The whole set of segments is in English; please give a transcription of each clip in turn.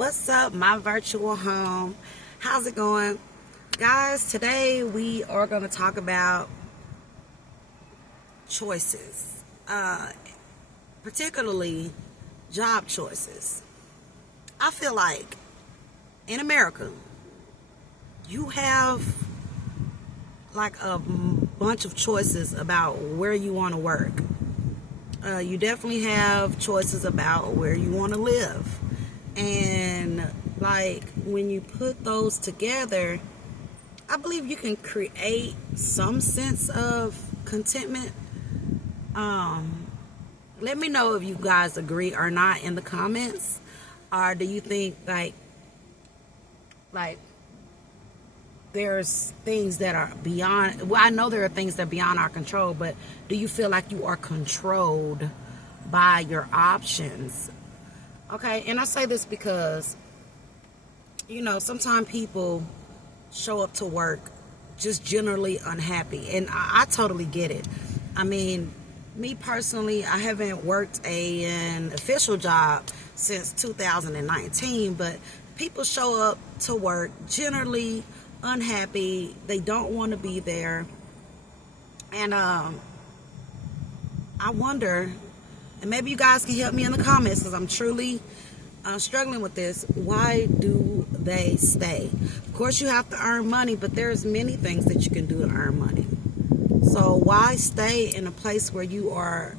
What's up, my virtual home? How's it going? Guys, today we are going to talk about choices, particularly job choices. I feel like in America, you have like a bunch of choices about where you want to work. You definitely have choices about where you want to live. And like when you put those together, I believe you can create some sense of contentment. Let me know if you guys agree or not in the comments. Or do you think like there's things that are beyond, well, I know there are things that are beyond our control, but do you feel like you are controlled by your options? Okay, and I say this because, sometimes people show up to work just generally unhappy, and I totally get it. I mean, me personally, I haven't worked an official job since 2019, but people show up to work generally unhappy. They don't want to be there, and I wonder, and maybe you guys can help me in the comments because I'm truly struggling with this. Why do they stay? Of course, you have to earn money, but there's many things that you can do to earn money. So why stay in a place where you are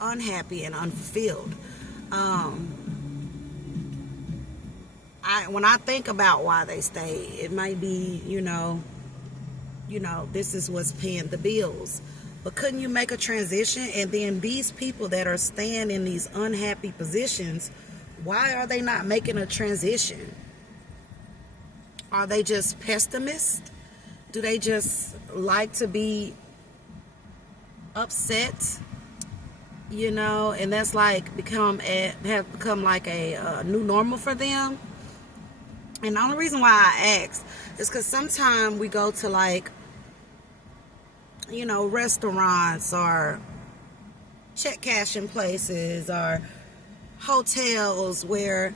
unhappy and unfulfilled? When I think about why they stay, it might be, this is what's paying the bills. But couldn't you make a transition? And then these people that are staying in these unhappy positions, why are they not making a transition? Are they just pessimists? Do they just like to be upset? And that's like become like a new normal for them. And the only reason why I ask is because sometimes we go to restaurants or check cashing places or hotels where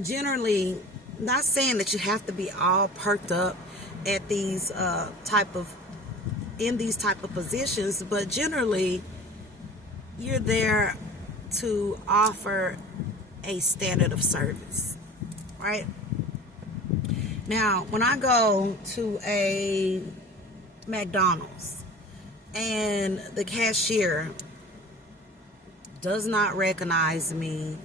generally, not saying that you have to be all perked up at these type of positions, but generally you're there to offer a standard of service, right? Now, when I go to a McDonald's and the cashier does not recognize me,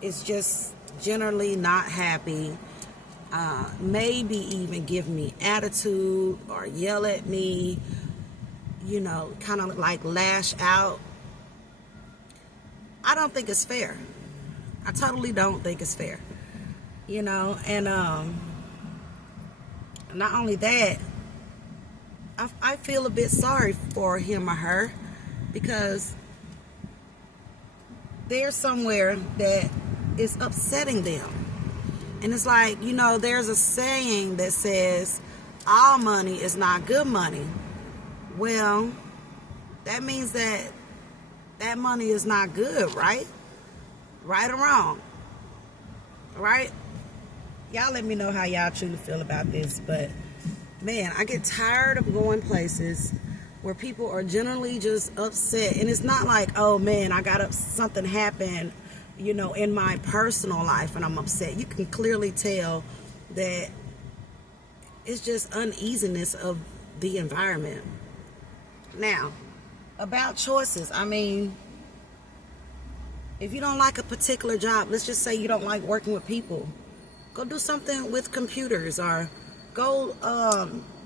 it's just generally not happy, maybe even give me attitude or yell at me, kind of like lash out. I don't think it's fair. I totally don't think it's fair. And not only that, I feel a bit sorry for him or her because they're somewhere that is upsetting them. And it's like, there's a saying that says all money is not good money. Well, that means that money is not good, right? Right or wrong? Right? Y'all let me know how y'all truly feel about this. But man, I get tired of going places where people are generally just upset. And it's not like, oh man, I got something happen, in my personal life and I'm upset. You can clearly tell that it's just uneasiness of the environment. Now, about choices, I mean, if you don't like a particular job, let's just say you don't like working with people, go do something with computers or go,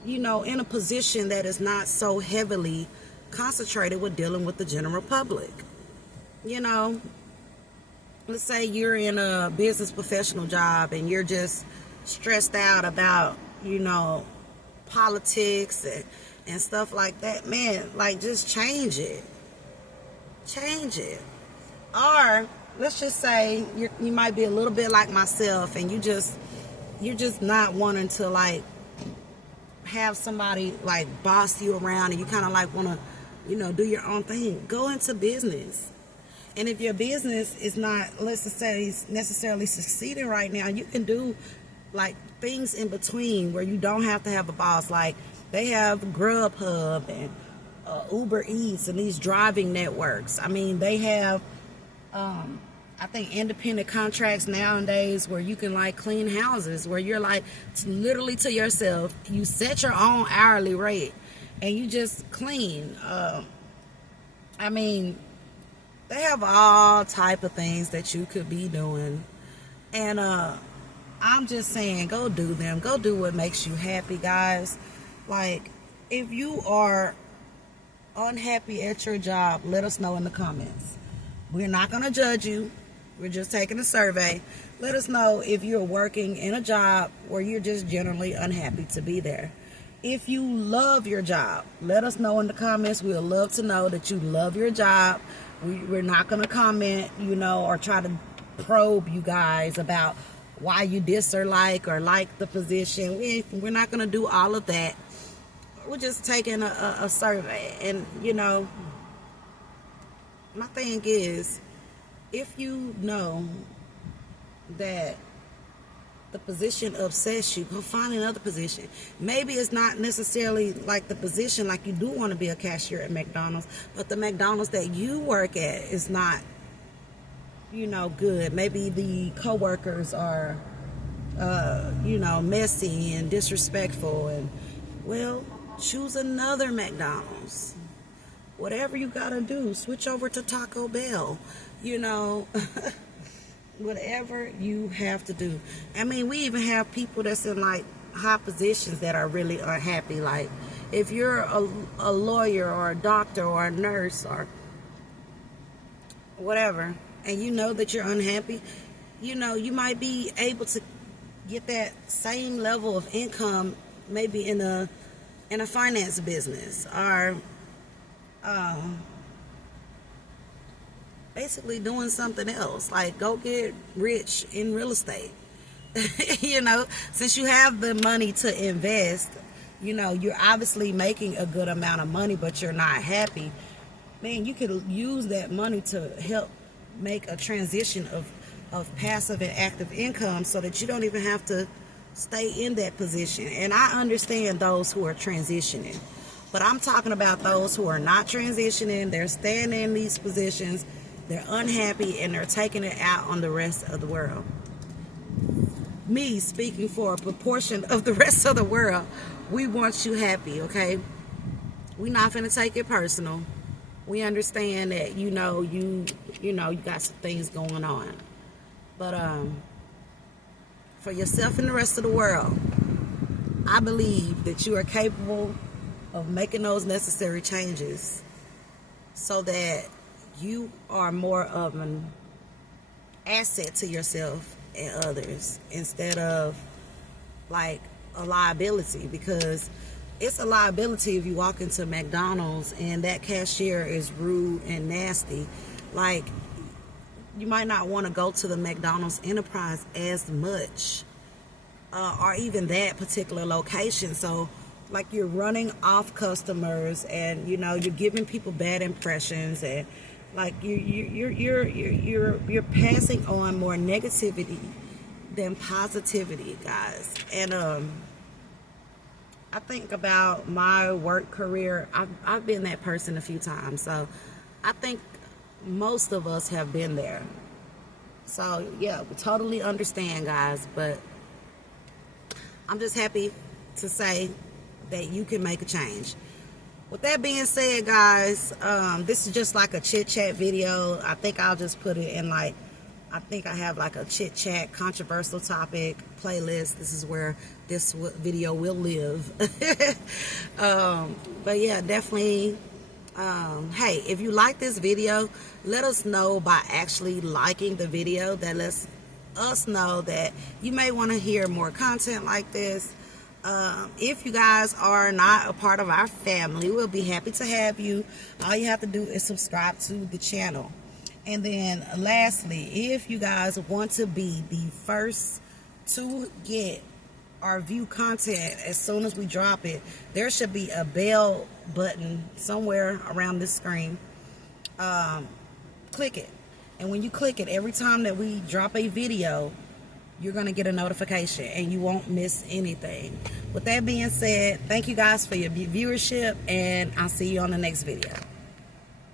in a position that is not so heavily concentrated with dealing with the general public. Let's say you're in a business professional job and you're just stressed out about, politics and stuff like that. Man, just change it. Change it. Or let's just say you might be a little bit like myself and you're just not wanting to have somebody boss you around and you kind of want to do your own thing. Go into business. And if your business is not, let's say, necessarily succeeding right now, you can do like things in between where you don't have to have a boss. Like they have Grubhub and Uber Eats and these driving networks. I mean, they have, I think, independent contracts nowadays where you can like clean houses, where you're like literally to yourself, you set your own hourly rate and you just clean. I mean, they have all type of things that you could be doing. And I'm just saying, go do them. Go do what makes you happy, guys. Like, if you are unhappy at your job, let us know in the comments. We're not going to judge you. We're just taking a survey. Let us know if you're working in a job where you're just generally unhappy to be there. If you love your job, let us know in the comments. We'll love to know that you love your job. We're not going to comment, or try to probe you guys about why you dislike or like the position. We're not going to do all of that. We're just taking a survey. And, my thing is, if you know that the position upsets you, go find another position. Maybe it's not necessarily like the position, like you do want to be a cashier at McDonald's, but the McDonald's that you work at is not, good. Maybe the coworkers are, messy and disrespectful, and well, choose another McDonald's. Whatever you gotta do, switch over to Taco Bell, whatever you have to do. I mean, we even have people that's in like high positions that are really unhappy. Like if you're a lawyer or a doctor or a nurse or whatever, and you know that you're unhappy, you might be able to get that same level of income maybe in a finance business, or basically doing something else, like go get rich in real estate. Since you have the money to invest, you're obviously making a good amount of money, but you're not happy. Man, you could use that money to help make a transition of passive and active income so that you don't even have to stay in that position. And I understand those who are transitioning, but I'm talking about those who are not transitioning. They're staying in these positions, they're unhappy, and they're taking it out on the rest of the world. Me speaking for a proportion of the rest of the world, we want you happy, okay? We're not finna take it personal. We understand that you got some things going on, but for yourself and the rest of the world, I believe that you are capable of making those necessary changes so that you are more of an asset to yourself and others instead of like a liability. Because it's a liability if you walk into McDonald's and that cashier is rude and nasty. Like, you might not want to go to the McDonald's enterprise as much, or even that particular location. So like you're running off customers, and you're giving people bad impressions, and like you're passing on more negativity than positivity, guys. And I think about my work career. I've been that person a few times, so I think most of us have been there. So yeah, we totally understand, guys, but I'm just happy to say that you can make a change. With that being said, guys, this is just like a chit chat video. I think I'll just put it in I think I have like a chit chat controversial topic playlist. This is where this video will live. But yeah, definitely. Hey, if you like this video, let us know by actually liking the video. That lets us know that you may want to hear more content like this. If you guys are not a part of our family, we'll be happy to have you. All you have to do is subscribe to the channel. And then lastly, if you guys want to be the first to get or view content as soon as we drop it, there should be a bell button somewhere around this screen. Click it. And when you click it, every time that we drop a video, you're going to get a notification and you won't miss anything. With that being said, thank you guys for your viewership, and I'll see you on the next video.